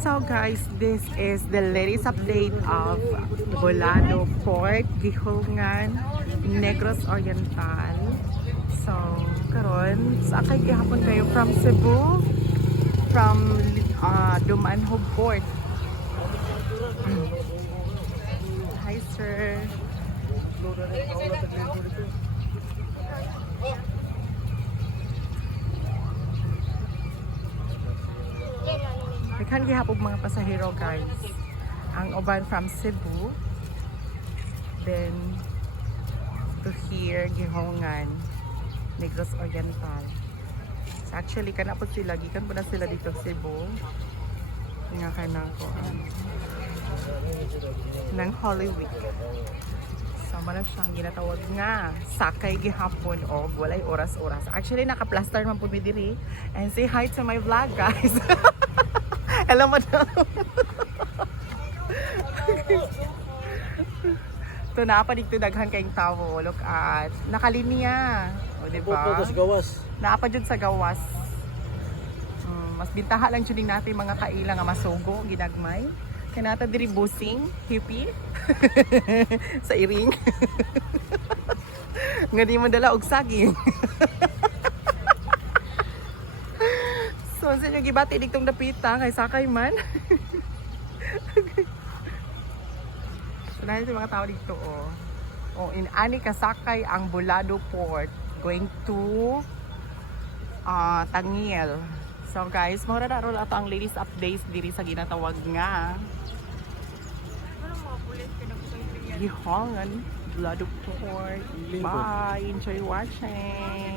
So guys, this is the latest update of Bolado Port, Gihungan, Negros Oriental. So, karon sa akay gihapon kayo from Cebu, from Dumanhog Port. Hi sir. Kan gihapon mga pasahero guys. Ang uban from Cebu, then to here Gihongan, Negros Oriental. So actually kana po sila gikan po na sila dito sa Cebu. Nga kanang ko ng Holy Week. So man siyang ginatawag nga sakay gihapon o walay oras-oras. Actually naka-plaster man po mi diri. And say hi to my vlog guys. Hello madam. Ito na pa dito daghan kayong tao. Look at nakalinya. O diba? Naapa dyan sa gawas. Mas bintaha lang dyan natin mga kaila nga masugo, ginagmay. Kanata diri busing, hippie. Sa iring. Nga di mo dala og saging. So, sa inyo gibati digtong dapita, kay sakay man. So, dahil sa mga tao dito, in ani kasakay ang Bolado Port, going to Tangiel. So guys, mura na roll ato ang latest updates diri sa ginatawag nga Gihongan, Bolado Port. Bye! Enjoy watching!